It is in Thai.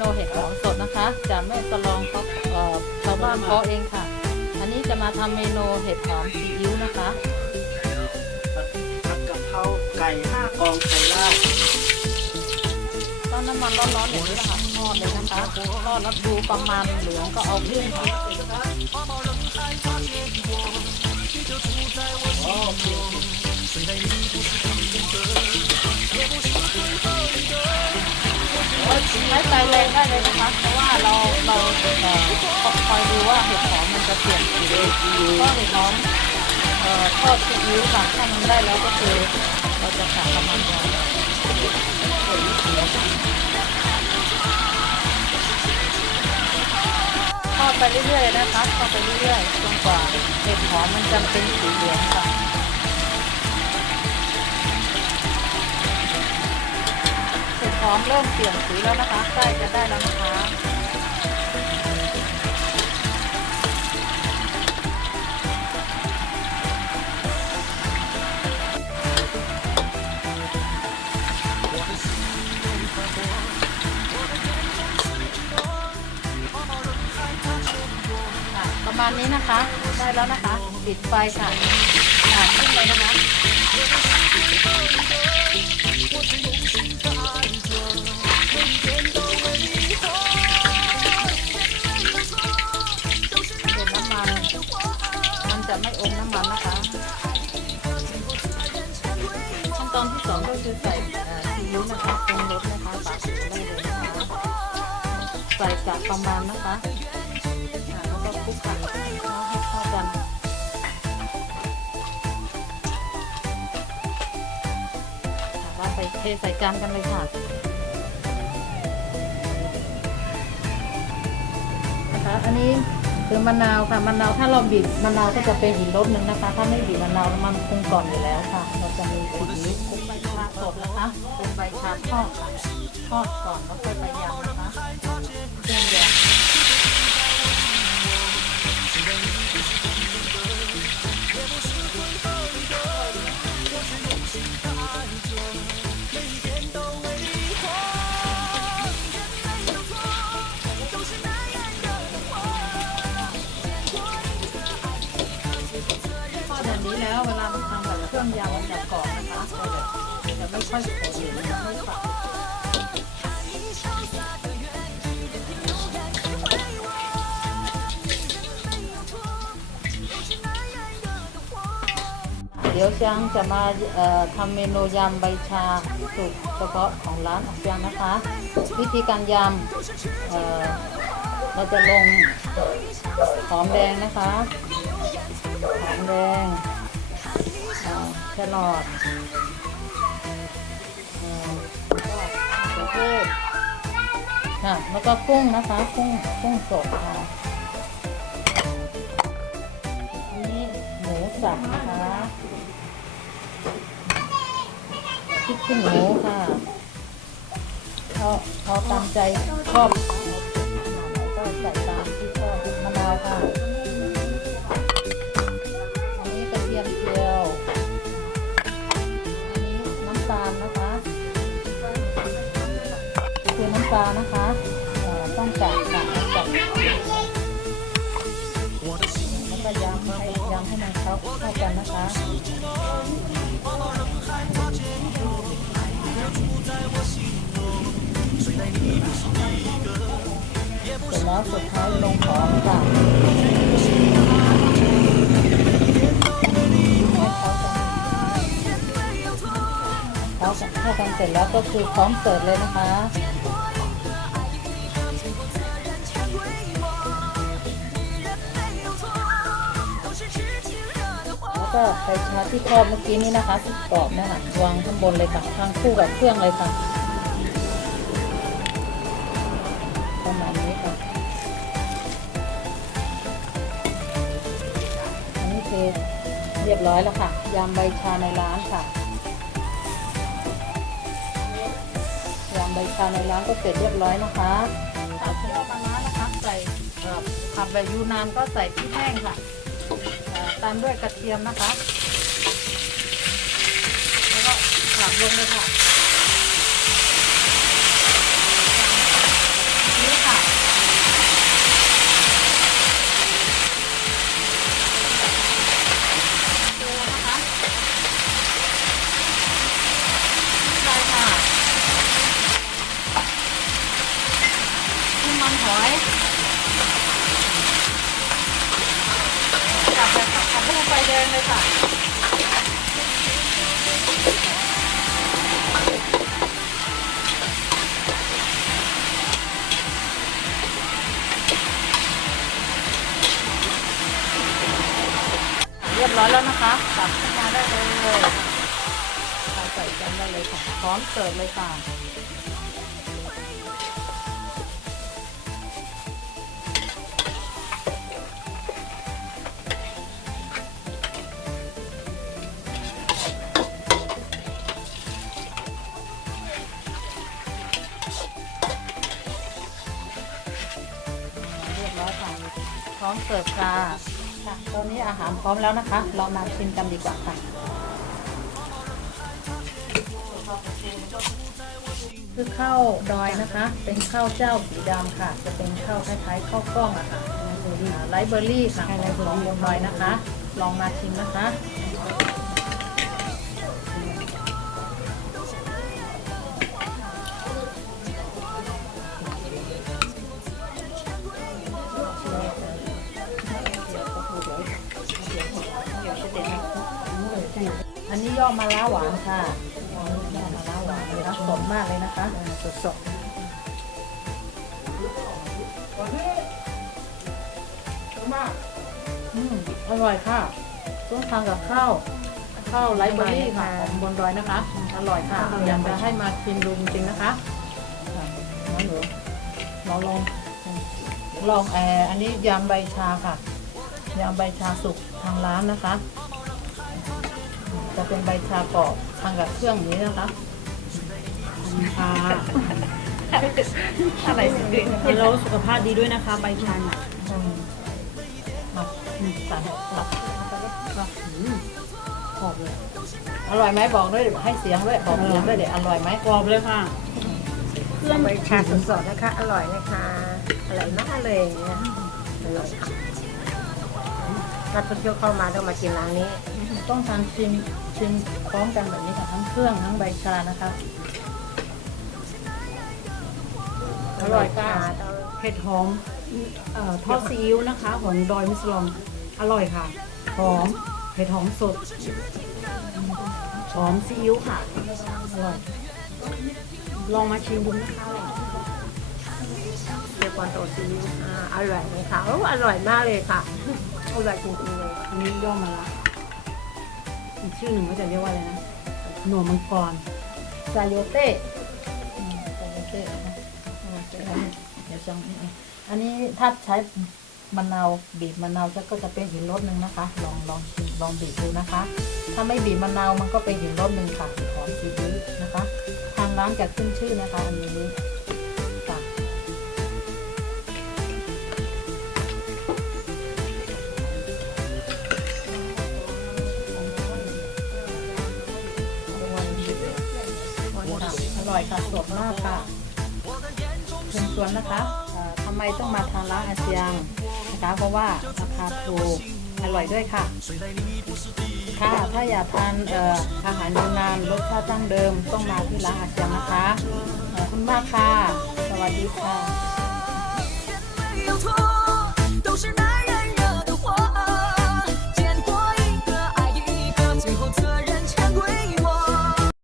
นูเห็ดหอมสดนะคะจากแม่ตะลองเขาเอ่อชาวบ้านเขาเองค่ะ อันนี้จะมาทำเมนูเห็ดหอมซีอิ๊วนะคะผัดกะเพราไก่ห้ากองไก่ลาดตอนน้ำมันร้อนๆอย่างนี้นะคะทอดเลยนะคะทอดแล้วดูประมาณเหลืองก็เอาขึ้นค่ะใช้ เลยนะคะ เพราะว่าเราเราเอ่อคอยดูว่าเห็ดหอมมันจะเปลี่ยนสีก็เห็ดหอมเอ่อทอดซีอิ๊วค่ะถ้ามันได้แล้วก็คือเราจะใส่ประมาณนี้ทอดไปเรื่อยๆนะคะทอดไปเรื่อยๆจนกว่าเห็ดหอมมันจะเป็นสีเหลืองค่ะ ห็ดหอมเริ่มเปลี่ยนสีแล้วนะคะใกล้จะได้แล้วนะคะประมาณนี้นะคะ ได้แล้วนะคะ ปิดไฟค่ะค่ะขึ้นเลยนะคะ จะไม่อมน้ำมันนะคะ ขั้นตอนที่สองก็คือใส่ซีอิ๊วนะคะปรุงรสนะคะปากได้เลยนะคะ ใส่กะประมาณนะคะแล้วก็คลุกกันให้เข้ากันว่าใส่เทใส่จานกันเลยค่ะนะคะอันนี้ คือมะนาวค่ะมะนาวถ้าเราบีบมะนาวก็จะเป็นอีกรสหนึ่งนะคะ ถ้าไม่บีบมะนาวมันคงก่อนอยู่แล้วค่ะ เราจะมีสีนี้คลุกใบชาสดนะคะเป็นใบชาทอดค่ะทอดก่อนแล้วค่อยไปยำนะคะเครื่องยำ รื่องยำมันจะกรอบนะคะจะแบบไม่ค่อยขมหรือไม่ค่อยฝาดเดี๋ยวจังจะมาทำเมนูยำใบชาสูตรเฉพาะของร้านขอักยังนะคะ วิธีการยำเเราจะลงหอมแดงนะคะ หอมแดง แครอทอ่ามะเขือเทศค่ะแล้วก็กุ้งนะคะ กุ้งกุ้งสดค่ะนี่หมูสับนะคะพริกขี้หนูค่ะเอาเอาตามใจชอบก็ใส่ตามที่ชอบมะนาวค่ะ คือน้ำตานะคะต้องจัดค่ะจัดแล้วก็ยำให้ยำให้มันเข้าเข้ากันนะคะเสร็จแล้วสุดท้ายลงหอมค่ะเข้ากันเสร็จแล้วก็คือพร้อมเสิร์ฟเลยนะคะ ก็ใส่ชาที่ทอดเมื่อกี้นี้นะคะที่กรอบนะคะวางข้างบนเลยค่ะทางคู่กับเครื่องเลยค่ะประมาณนี้ค่ะอันนี้คือเรียบร้อยแล้วค่ะยำใบชาในร้านค่ะยำใบชาในร้านก็เสร็จเรียบร้อยนะคะผัดเสร็จแล้วปลาร้านะคะใส่เอ่อผัดแบบยูนานก็ใส่พริกแห้งค่ะ ตามด้วยกระเทียมนะคะ แล้วก็ผัดลงเลยค่ะ พร้อมเสิร์ฟเลยค่ะ เรียบร้อยค่ะ พร้อมเสิร์ฟค่ะค่ะตอนนี้อาหารพร้อมแล้วนะคะ เรามาชิมกันดีกว่าค่ะ คือข้าวดอยนะคะ เป็นข้าวเจ้าสีดำค่ะ จะเป็นข้าวคล้ายๆข้าวกล้องอะค่ะไรเบอร์รี่ค่ะของบนดอยนะคะ ลองมาชิมนะคะอันนี้ย่อมาล้าหวานค่ะ เลยนะสดมากเลยนะคะสดสดอืมอร่อยค่ะต้องทานกับข้าวข้าวไรซ์เบอร์รี่ค่ะของบนดอยนะคะ อร่อยค่ะอยากจะให้มาชิมดูจริงๆนะคะค่ะน้องหนูลองลองลองแอร์อันนี้ยำใบชาค่ะยำใบชาสุกทางร้านนะคะ จะเป็นใบชากรอบทางกับเครื่องนี้นะคะ ค่ะอะไรสิกินแล้วสุขภาพดีด้วยนะคะ ใบชาหนักอืมมาอืมใส่หลับก็อืมหอมเลยอร่อยไหมบอกด้วยให้เสียงด้วยบอกเสียงด้วยเดี๋ยวอร่อยไหมกรอบเลยค่ะเครื่องใบชาสดๆนะคะ อร่อยนะคะอร่อยมากเลยเนี่ยอร่อยค่ะนักท่องเที่ยวเข้ามาต้องมากินร้านนี้ ต้องทานชิมชิมพร้อมกันแบบนี้ค่ะทั้งเครื่องทั้งใบชานะคะ ร่อยค่ะเผ็ดหอมเอ่อทอดซีอิ๊วนะคะของดอยมิสลอมอร่อยค่ะ หอมเผ็ดหอมสด หอมซีอิ๊วค่ะ อร่อย ลองมาชิมดูนะคะเรียกว่าโตซีอิ๊วอ่าอร่อยไหมคะโอ้อร่อยมากเลยค่ะ อร่อยจริงๆเลย อันนี้ย่อมาละอีกชื่อหนึ่งก็จะเรียกว่าอะไรนะ หนวมังกรซาโยเต้ อันนี้ถ้าใช้มะนาวบีบมะนาวจะก็จะเป็นอีกรสหนึ่งนะคะ ลองลองชิมลองบีบดูนะคะ ถ้าไม่บีบมะนาวมันก็เป็นอีกรสหนึ่งค่ะหอมซีอิ๊วนะคะ ทางร้านจะขึ้นชื่อนะคะ อันนี้ค่ะอร่อยค่ะสดมากค่ะเชิญชวนนะคะ ทำไมต้องมาทานร้านอาเซียงนะคะเพราะว่าราคาถูกอร่อยด้วยค่ะ ค่ะถ้าอยากทานอาหารยูนานรสชาติตั้งเดิมต้องมาที่ร้านอาเซียงนะคะขอบคุณมากค่ะ สวัสดีค่ะ